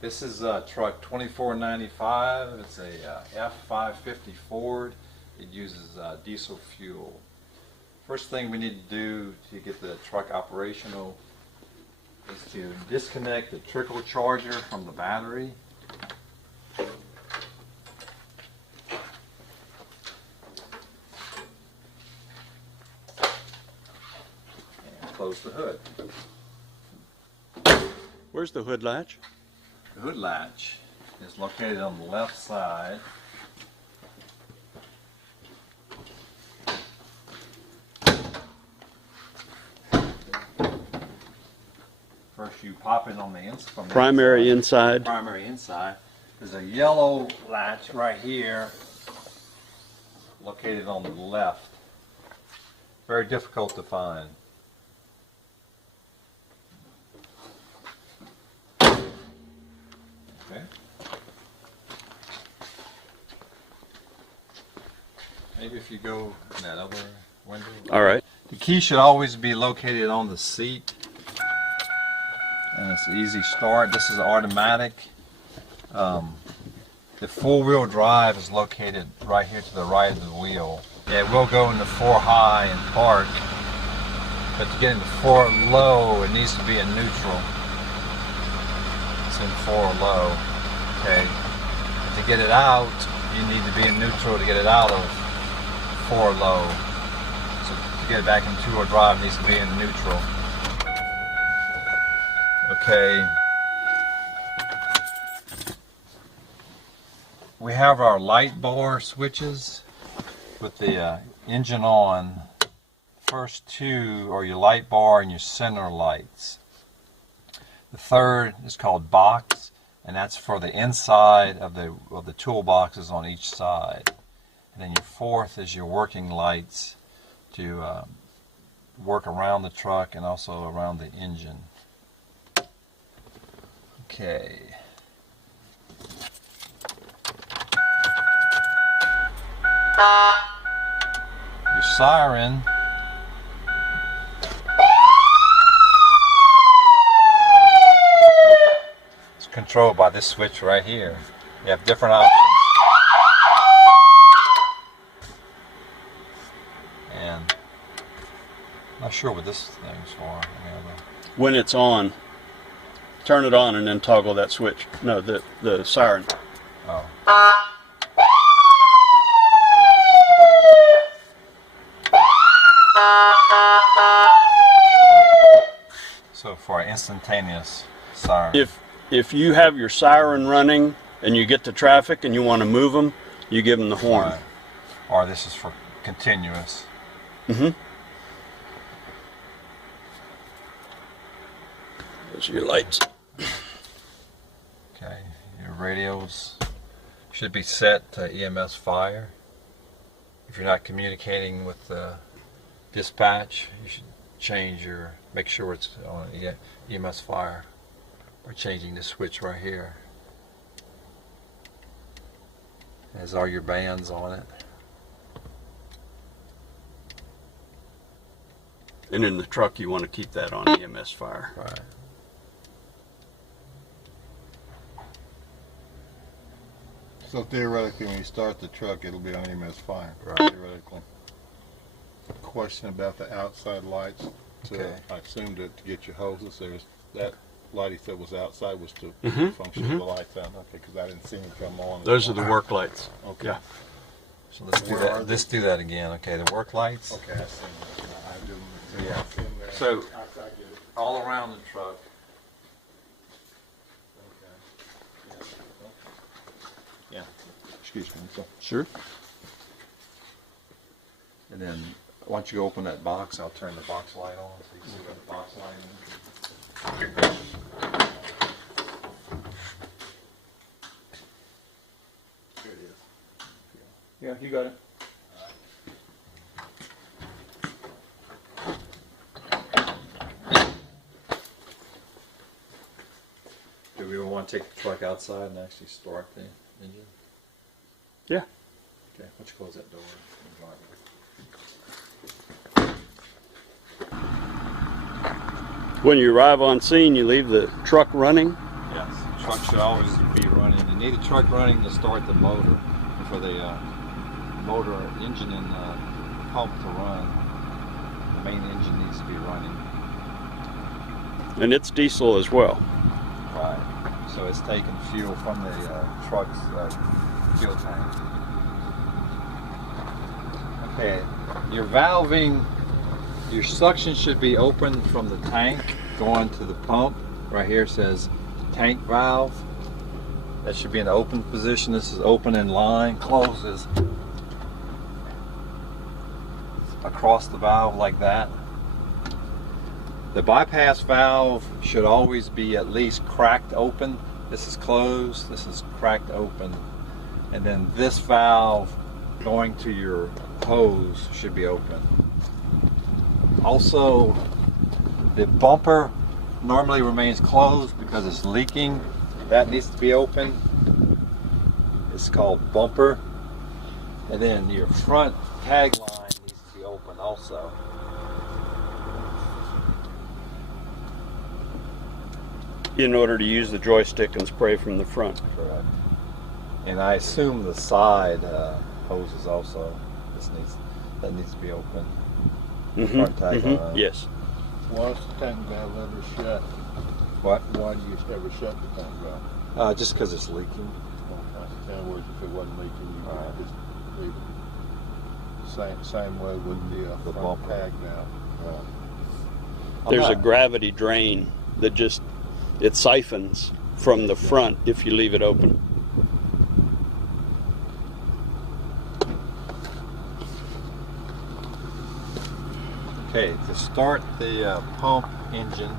This is truck 2495. It's a F550 Ford. It uses diesel fuel. First thing we need to do to get the truck operational is to disconnect the trickle charger from the battery. And close the hood. Where's the hood latch? The hood latch is located on the left side. First you pop it on the inside. Primary inside. Primary inside. There's a yellow latch right here located on the left. Very difficult to find. Okay. Maybe if you go in that other window. All right. The key should always be located on the seat. And it's an easy start. This is automatic. The four-wheel drive is located right here to the right of the wheel. Yeah, it will go into 4 high and park, but to get into 4 low, it needs to be in neutral. It's in 4 low. Okay. To get it out, you need to be in neutral to get it out of 4 low. So to get it back in 2-wheel drive, it needs to be in neutral. Okay. We have our light bar switches with the engine on. First 2 are your light bar and your center lights. The third is called box, and that's for the inside of the toolboxes on each side. And then your fourth is your working lights to work around the truck and also around the engine. Okay. Your siren is controlled by this switch right here. You have different options. And I'm not sure what this thing's for. When it's on, turn it on and then toggle that switch. No, the siren. Oh. So for an instantaneous siren. If you have your siren running and you get to traffic and you want to move them, you give them the horn. Right. Or this is for continuous. Mm-hmm. Those are your lights. Okay, your radios should be set to EMS fire. If you're not communicating with the dispatch, you should make sure it's on EMS fire. We're changing the switch right here. It has all your bands on it. And in the truck, you want to keep that on EMS fire. Right. So theoretically, when you start the truck, it'll be on EMS fire. Right. Theoretically. Question about the outside lights. Okay. I assumed that to get your hoses, that light that was outside was to function the lights out. Okay, because I didn't see them come on. Those are the work lights. Okay. Yeah. So let's do that. Let's do that again. Okay, the work lights. Okay, I see them. I do. Yeah. I see them there. So Outside, get it. all around the truck. Okay. Yeah. Excuse me. So, Sure. And then once you open that box, I'll turn the box light on so you can see what the box light is. here it is. Yeah, you got it. Do we want to take the truck outside and actually start the engine? Yeah. Okay, why don't you close that door? When you arrive on scene, you leave the truck running. Yes. truck should always be running. You need a truck running to start the motor, for the motor engine and pump to run. The main engine needs to be running. And it's diesel as well. Right. So it's taking fuel from the truck's fuel tank. Okay. Your valving, your suction should be open from the tank going to the pump. Right here says tank valve. That should be in the open position. This is open in line, closes across the valve like that. The bypass valve should always be at least cracked open. This is closed, this is cracked open. And then this valve going to your hose should be open. Also, the bumper normally remains closed because it's leaking. That needs to be open. It's called bumper. And then your front tag line needs to be open also. In order to use the joystick and spray from the front. Correct. And I assume the side hoses also. That needs to be open. Front tag line. Yes. Why is the tank valve ever shut? What? Why do you ever shut the tank valve? Just because it's leaking. In other words, if it wasn't leaking, you Right. could just leave it. Same way with the front bumper. tag valve. There's a gravity drain that just, it siphons from the front if you leave it open. Okay, to start the pump engine,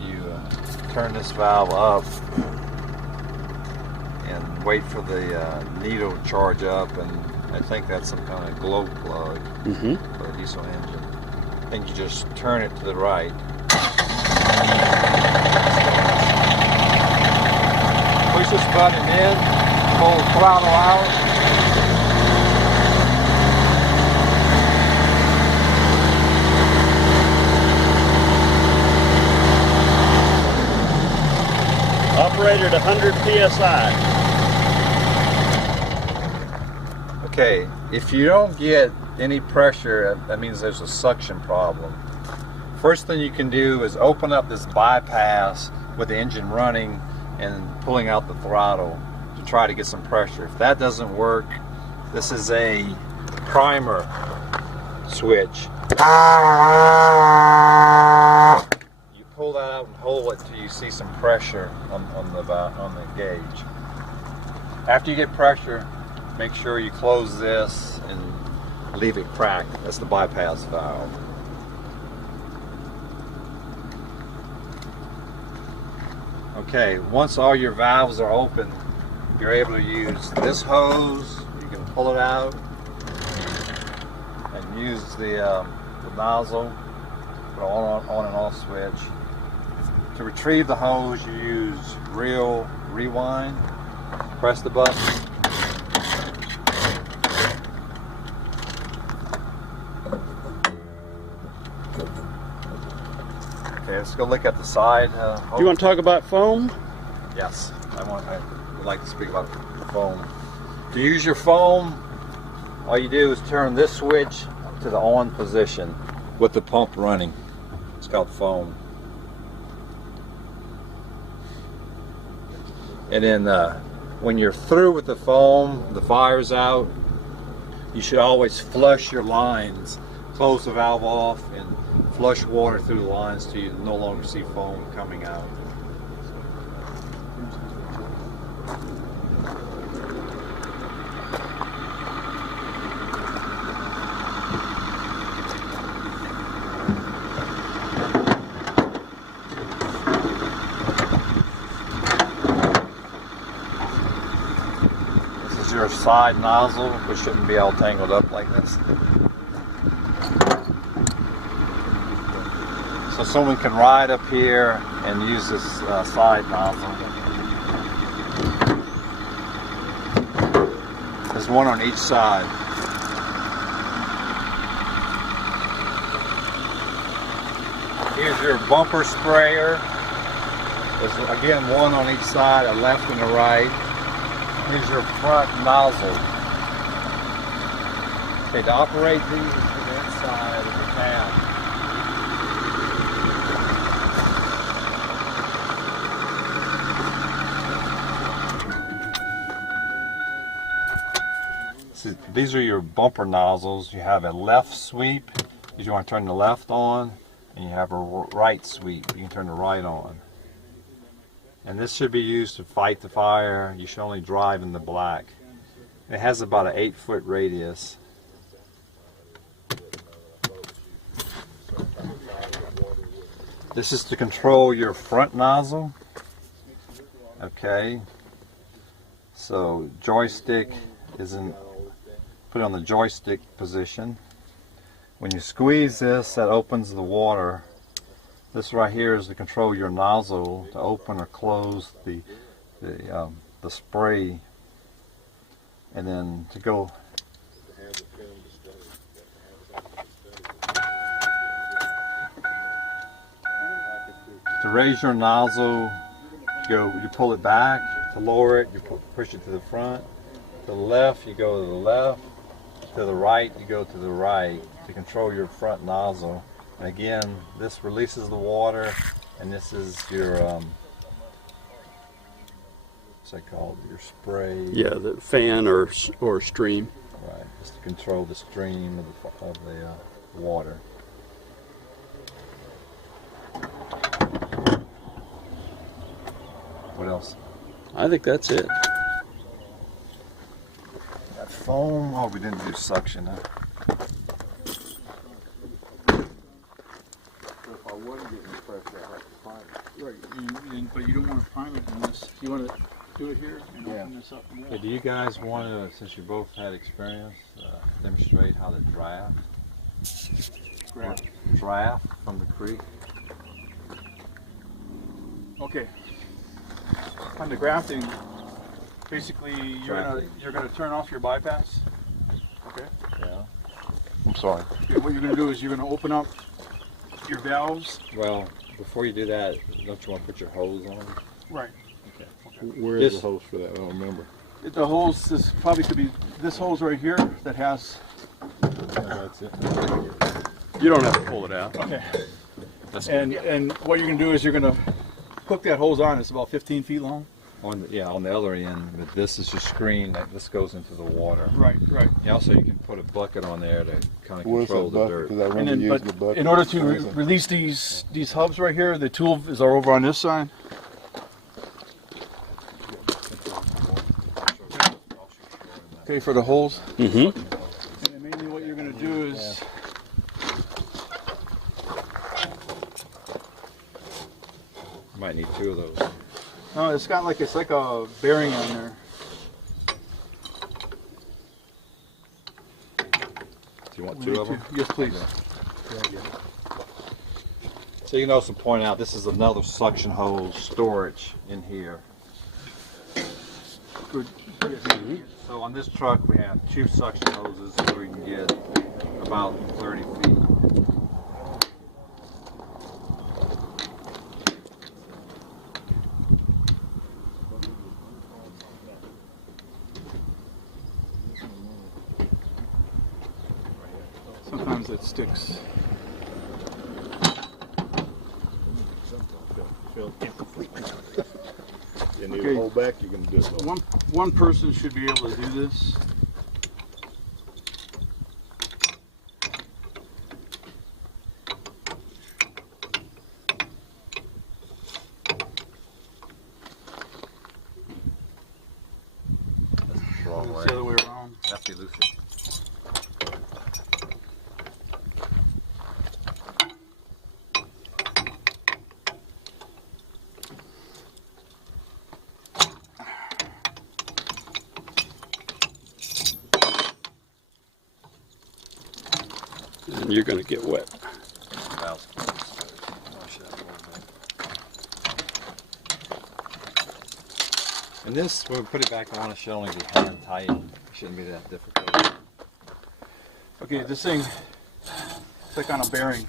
you turn this valve up and wait for the needle to charge up, and I think that's some kind of glow plug for a diesel engine. And you just turn it to the right. Push this button in, pull the throttle out. Operated 100 psi. Okay, if you don't get any pressure, that means there's a suction problem. First thing you can do is open up this bypass with the engine running and pulling out the throttle to try to get some pressure. If that doesn't work, this is a primer switch. You pull that out and hold it till you see some pressure on the gauge. After you get pressure, make sure you close this and leave it cracked. That's the bypass valve. Okay, once all your valves are open, you're able to use this hose. You can pull it out and use the nozzle, put an on and off switch. To retrieve the hose, you use real rewind. Press the button. Okay, let's go look at the side. Do you want to talk about foam? Yes, I would like to speak about the foam. To use your foam, all you do is turn this switch to the on position with the pump running. It's called foam. And then when you're through with the foam, the fire's out, you should always flush your lines. Close the valve off and flush water through the lines till you no longer see foam coming out. This is your side nozzle, which shouldn't be all tangled up like this. So someone can ride up here and use this side nozzle. There's one on each side. Here's your bumper sprayer. There's again one on each side, a left and a right. Here's your front nozzle. Okay, to operate these is to the inside of the tab. So these are your bumper nozzles. You have a left sweep if you want to turn the left on, and you have a right sweep. You can turn the right on. And this should be used to fight the fire. You should only drive in the black. It has about an 8-foot radius. This is to control your front nozzle. Okay. So joystick is in, put it on the joystick position. When you squeeze this, that opens the water. This right here is to control your nozzle to open or close the spray, and then to go. To raise your nozzle, you pull it back. To lower it, you push it to the front. To the left, you go to the left. To the right, you go to the right to control your front nozzle. And again, this releases the water, and this is your what's that called? Your spray. Yeah, the fan or stream. Right, just to control the stream of the water. What else? I think that's it. That foam. Oh, we didn't do suction. Huh? Right, but you don't want to prime it unless you want to do it here and open this up more. Hey, do you guys want to, since you both had experience, demonstrate how to draft from the creek? Okay. On the grafting, basically you're gonna turn off your bypass. Okay. Yeah. I'm sorry. Okay, what you're gonna do is you're gonna open up your valves. Well, before you do that, don't you want to put your hose on? Right. Where is the hose for that? I don't remember. The hose, this probably could be this hose right here that has. That's it. You don't have to pull it out. Okay. And what you're gonna do is you're gonna hook that hose on. It's about 15 feet long. On the other end, but this is your screen that this goes into the water. Right. And also, you can put a bucket on there to kind of Where's control that the bucket? dirt. Because I And remember then, using the but bucket. in order to release these hubs right here, the tool is over on this side. Okay, for the holes. Mm-hmm. And then mainly what you're going to do is Might need 2 of those. no, it's like a bearing on there. Do you want We 2 need of them? to- Yes, please. So you can also point out this is another suction hose storage in here. Good. So on this truck we have 2 suction hoses where you can get about 30 feet. Sometimes it sticks. You need Okay. to hold back, you can do it. One person should be able to do this. That's the wrong It's way. the other way around. That's the loose. And you're going to get wet. Valves. And this, when we put it back on, it should only be hand tight. It shouldn't be that difficult. Okay, this thing, it's like on a bearing,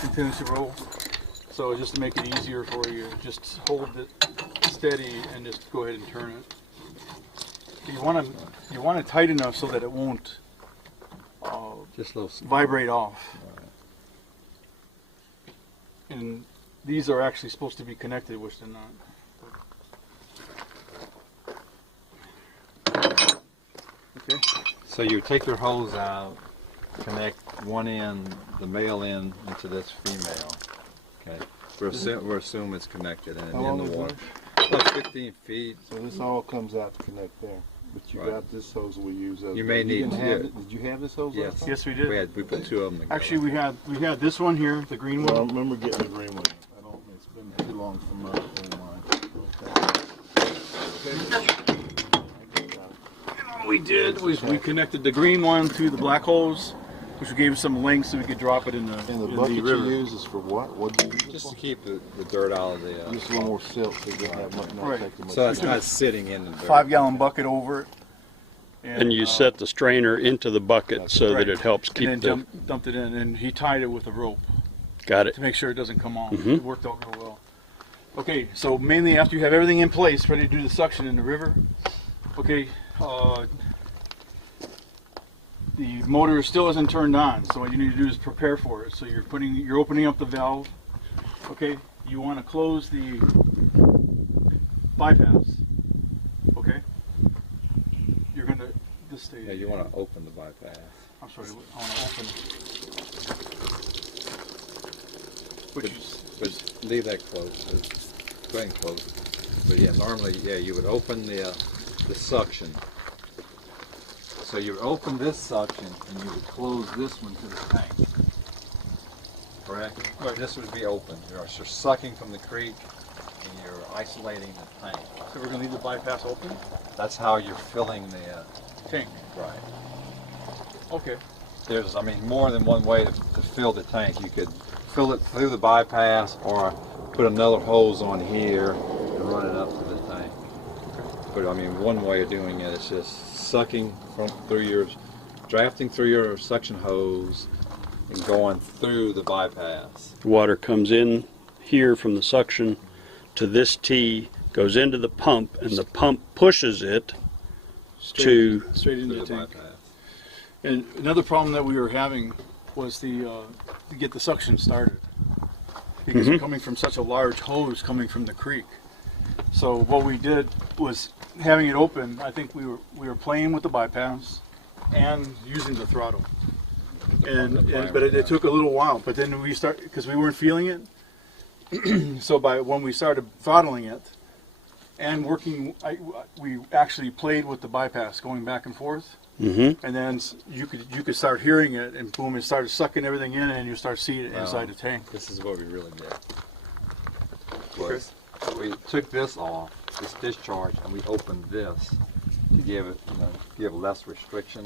continues to roll. So just to make it easier for you, just hold it steady and just go ahead and turn it. You want it tight enough so that it won't Just a little. vibrate off. And these are actually supposed to be connected, which they're not. Okay. So you take your hose out, connect one end, the male end, into this female. Okay. We're assuming it's connected and How in long the is water. About 15 feet. So this all comes out to connect there. But you Right. got this hose we use. You may need didn't to- have it. Did you have this hose? Yes. last time? Yes, we did. We put two of them together. Actually, we had this one here, the green Well, I one. remember getting the green one. I don't. It's been too long for my old mine. What we did was we connected the green one to the black hose, which gave us some length so we could drop it in the, And the in bucket the you river. use is for what? What do you use it Just for? to keep the dirt out of the. Just a little more silt so you don't have much. Not Right. take too much So it's silt. not sitting in the dirt. 5-gallon bucket over it. And you set the strainer into the bucket so right. that it helps and keep then the. dumped it in, and he tied it with a rope Got it. to make sure it doesn't come off. Mhm. It worked out real well. Okay, so mainly after you have everything in place, ready to do the suction in the river, okay, the motor still isn't turned on, so what you need to do is prepare for it. So you're opening up the valve, okay? You want to close the bypass, okay? You're gonna this stay. Yeah, you want to open the bypass. I'm sorry, I want to open. Which is, But leave that closed. Go ahead and close it. But yeah, normally, yeah, you would open the suction. So you would open this suction and you would close this one to the tank. Correct? Right. This would be open. You're sucking from the creek and you're isolating the tank. so we're gonna leave the bypass open? That's how you're filling the Tank. right. Okay. There's, I mean, more than one way to fill the tank. You could fill it through the bypass or put another hose on here and run it up to the tank. But I mean, one way of doing it is just sucking drafting through your suction hose and going through the bypass. Water comes in here from the suction to this T, goes into the pump, and the pump pushes it to. Straight into Through the the tank. bypass. And another problem that we were having was to get the suction started, because we're coming from such a large hose coming from the creek. So what we did was having it open. I think we were playing with the bypass and using the throttle. But it took a little while. But then we start because we weren't feeling it. So when we started throttling it and working, we actually played with the bypass, going back and forth. Mm-hmm. And then you could start hearing it, and boom, it started sucking everything in, and you start seeing it Wow. inside the tank. This is what we really did. Was we took this off, this discharge, and we opened this to give it, give less restriction.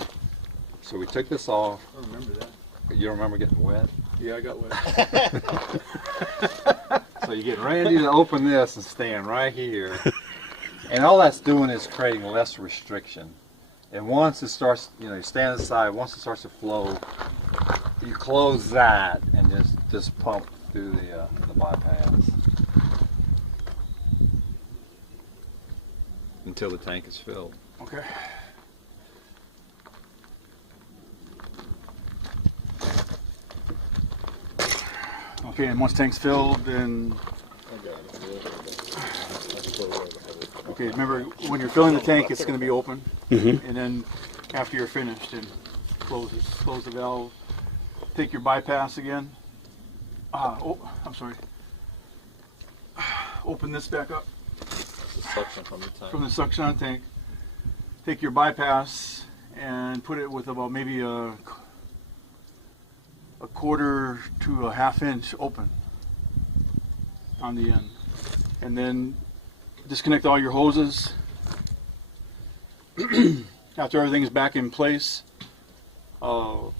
So we took this off. I remember that. You remember getting wet? Yeah, I got wet. So you get Randy to open this and stand right here. And all that's doing is creating less restriction. And once it starts, you stand aside, once it starts to flow, you close that and just pump through the bypass until the tank is filled. Okay. Okay, and once tank's filled, then I got it. That's the way to have it. okay. Remember, when you're filling the tank, it's going to be open, Mhm. and then after you're finished, and close it. Close the valve. Take your bypass again. Oh, I'm sorry. Open this back up The suction from the tank. from the suction on tank. Take your bypass and put it with about maybe a quarter to a half inch open on the end, and then disconnect all your hoses. After everything's back in place, go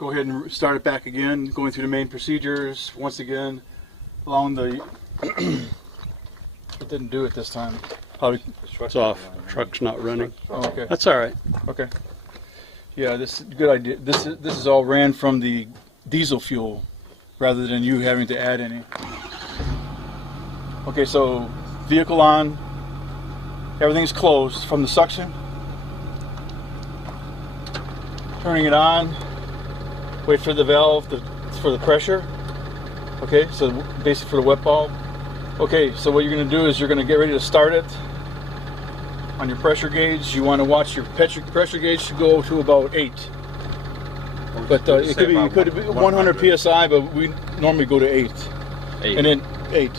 ahead and start it back again, going through the main procedures once again along the it didn't do it this time. Probably. It's off. Truck's not running. Oh, okay. That's all right. Okay. Yeah, this is a good idea. This is all ran from the diesel fuel rather than you having to add any. Okay, so vehicle on, everything's closed from the suction. Turning it on, wait for the valve for the pressure. Okay, so basically for the wet bulb. Okay, so what you're going to do is you're going to get ready to start it. On your pressure gauge, you want to watch your pressure gauge to go to about 8. But it could be 100 psi, but we normally go to 8. 8. And then 8.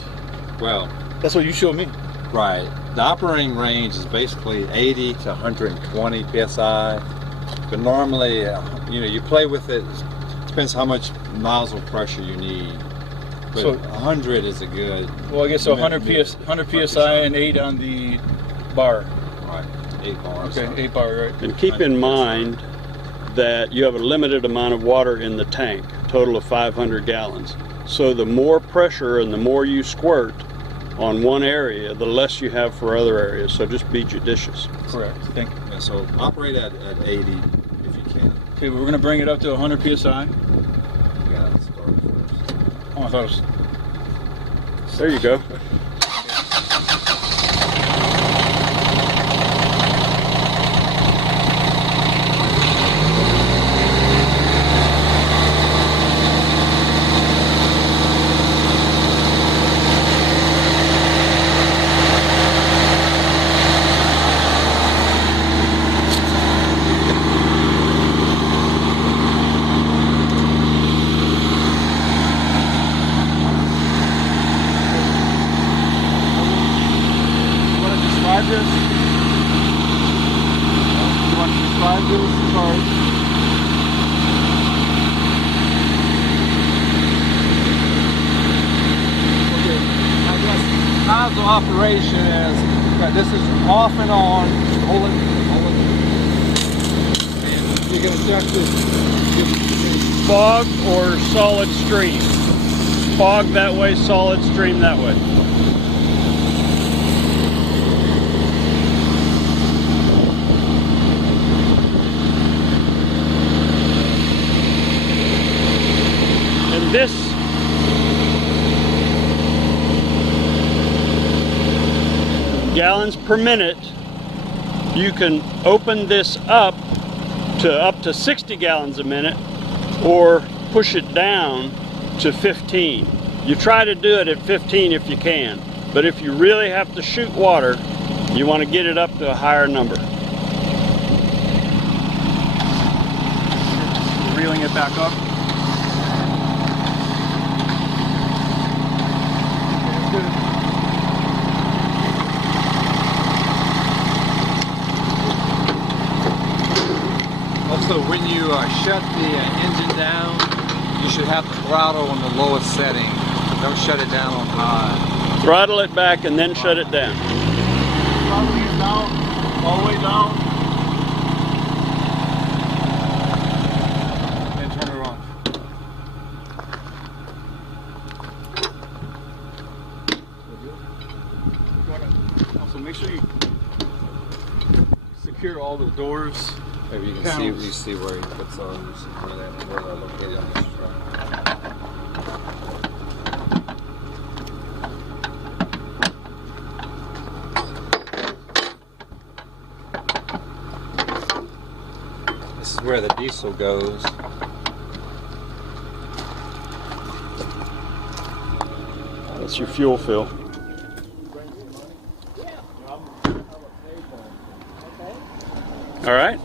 Well, That's what you showed me. right. The operating range is basically 80 to 120 psi. But normally, you play with it. It depends how much nozzle pressure you need. But So- 100 is a good. Well, I guess so 100 psi and 8 on the bar. Right. 8 bars. Okay, 8 bar, right? And keep in mind that you have a limited amount of water in the tank, total of 500 gallons. So the more pressure and the more you squirt on one area, the less you have for other areas. So just be judicious. Correct. Thank you. Yeah, so operate at 80 if you can. Okay, we're going to bring it up to 100 psi. You gotta start first. Oh, I thought it was. There you go. You want to describe this? You want to describe this? Sorry. Okay, I guess nozzle operation is this is off and on, hold it, and you're gonna start to Fog or solid stream? Fog that way, solid stream that way. And this gallons per minute, you can open this up to 60 gallons a minute or push it down to 15. You try to do it at 15 if you can, but if you really have to shoot water, you want to get it up to a higher number. Reeling it back up. Also, when you shut the engine down, you should have the throttle on the lowest setting. Don't shut it down on high. Throttle it back and then shut it down. Throttling it down, all the way down. And turn it on. Also, make sure you secure all the doors. Maybe you can Panels. see where he puts those, where they're located on this truck. This is where the diesel goes. That's your fuel fill. All right.